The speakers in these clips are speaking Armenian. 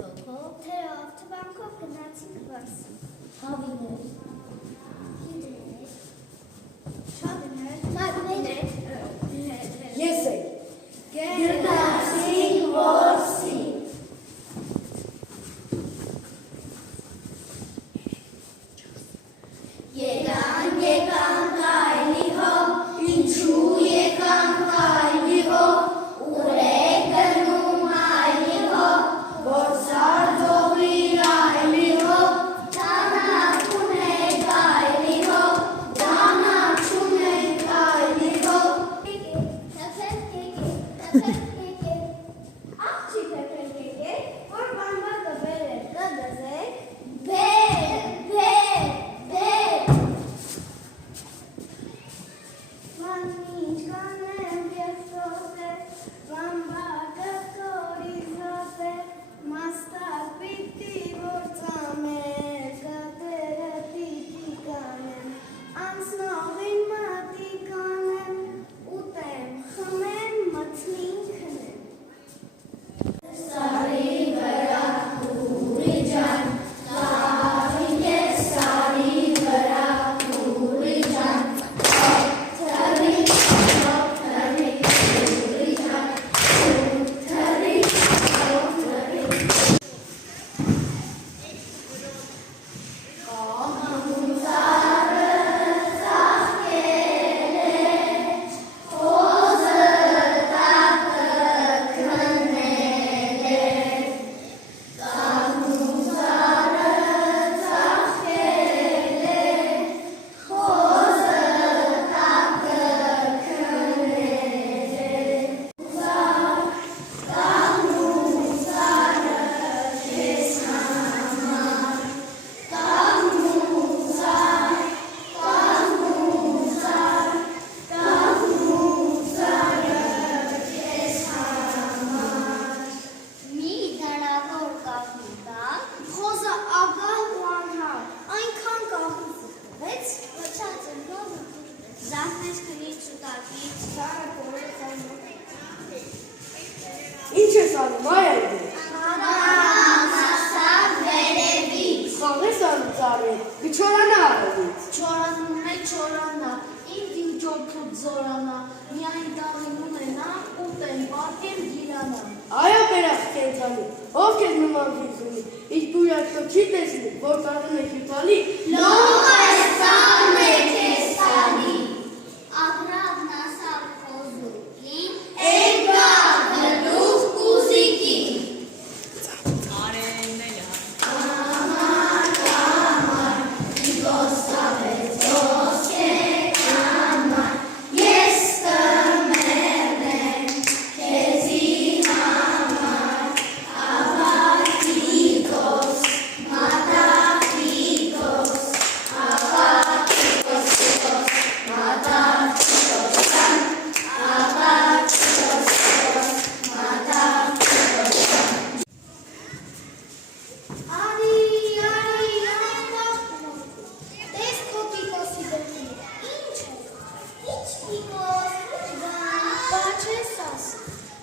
ոգով, թերով, թվանքով գնացինք վարսի։ Հավիներ, հիդրեր, շատներ, մագներ, ես եք, գնացինք որսի։ Եկան կայլի հով, ինչու եկան կայլի հով, ուր եք գնում այլի հով, որ սարձողիր այլի հով, դանակ ունեք այլի հով, դանակ չունեք այլի հով։ աղջիկ եկեք, որ բանվակը բերեք, կդզեք, Մանինչ կանեմ և սոտեր, բանվակը կորիզոտ է, մաստակ պիտի որ ծամեր, կատերը պիտի կանեմ, անցնողին մատի կանեմ, ուտեմ, խմեմ, մթնին քնեմ։ Սարի վրա ուրի ջան, լավին ես սարի վրա ուրի ջան, թրի, ուրի ջան, թրի, Կամում ծառը ծաղկել է, խոզը տակը քնել է, Կամում ծառը ծաղկել է, խոզը տակը քնել է, Կամում ծառը քեզ համար, Մի դարավոր կախի տակ, խոզը ագահ ու անհար, այնքան կախից զգվեց, ոչած ընկնողը զարթնեց քնից ու տակից, ծառը կորեց անմոտ։ Ինչ ես անում, այ Հարամասավ վերևից, Խաղ ես անում ծառին, չորանա արևից։ Չորանուն է չորանա, ինձ իմ ճորփուտ զորանա, միայն դաղին ունենա, ուտեմ, պարկեմ, գիրանա։ Այո բերախ կենցանի, ով կեզ նման վիզունի, ինչ դու յատկո չի տեսնի, որ կարում եք յուտալի, լոմը սան է քեզ տանի, աղրավն ասավ խոզուկին, էգա գլուխ կուզիկին։ ես տմերն եմ, քեզի համար, ավարտիկոս, մատաղիկոս, Արի, ամբախ, տես քո պիկոսի դեպին, ինչ է, ինչ պիկոս, բաչ ես ասի,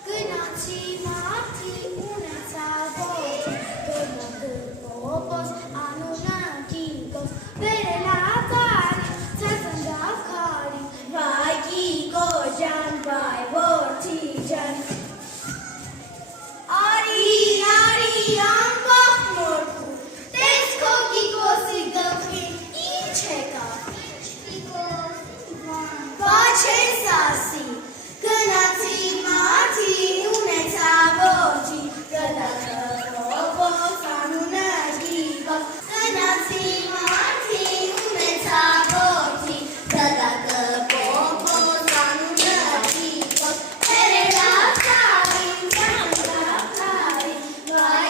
գնացի մարդի ունեցա ոչ, գնատը պոպոս, անունը կիկոս, բերել ակարի, ծածնդավ քարի, վայ կիկո ջան, վայ որդի ջան, Արի, ամբախ մորքու, տես քո կիկոսի գլխին, ինչ եկա, ինչ կիկոս, բաչ ես ասի, գնացի մարդի ունեցա ոչի, գդակը պոպոս, անունը կիկոս, գնացի մարդի ունեցա ոչի, գդակը պոպոս, անունը կիկոս, բերել ակարին, ծանրակարին, վայ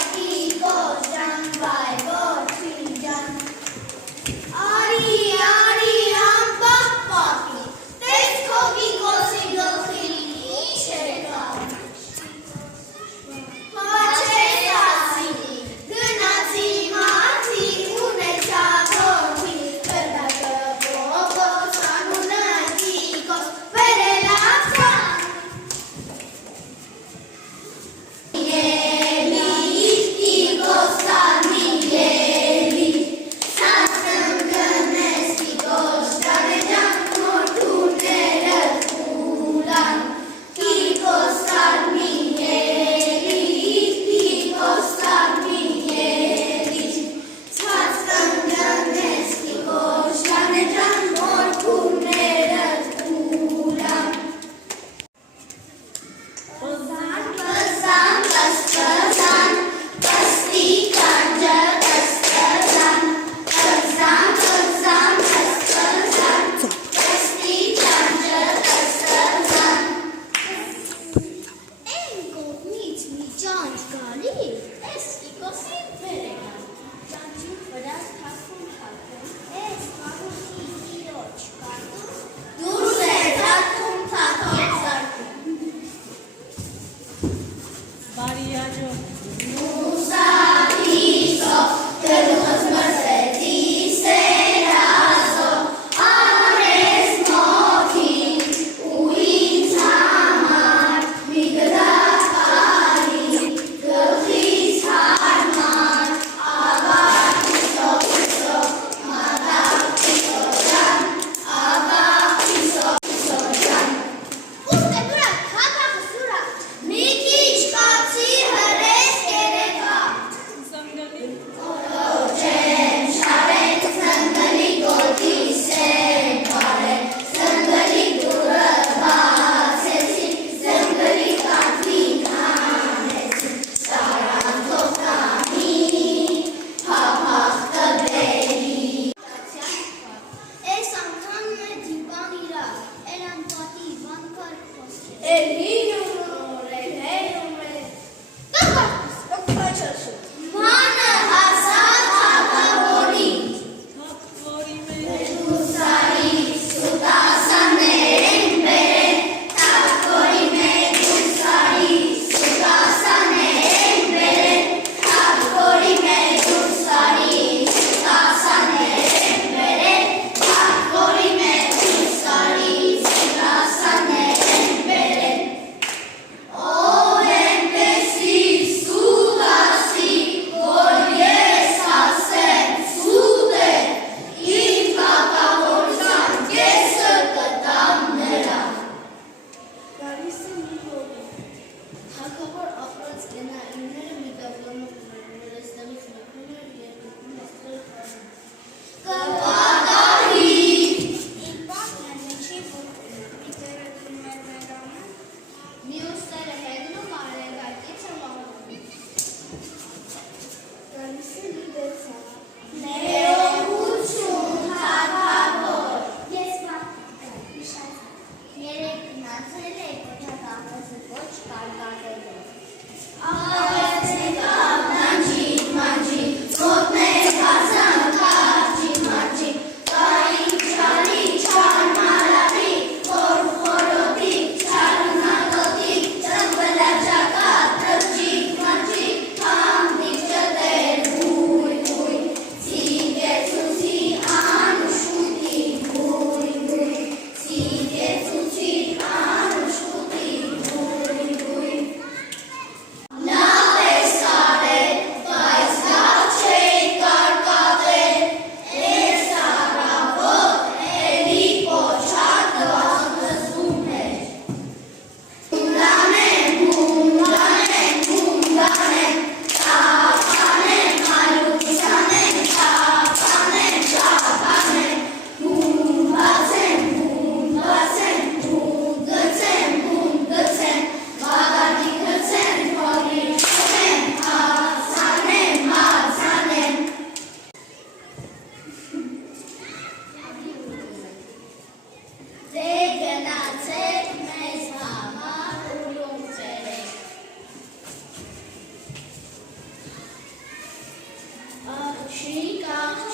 She got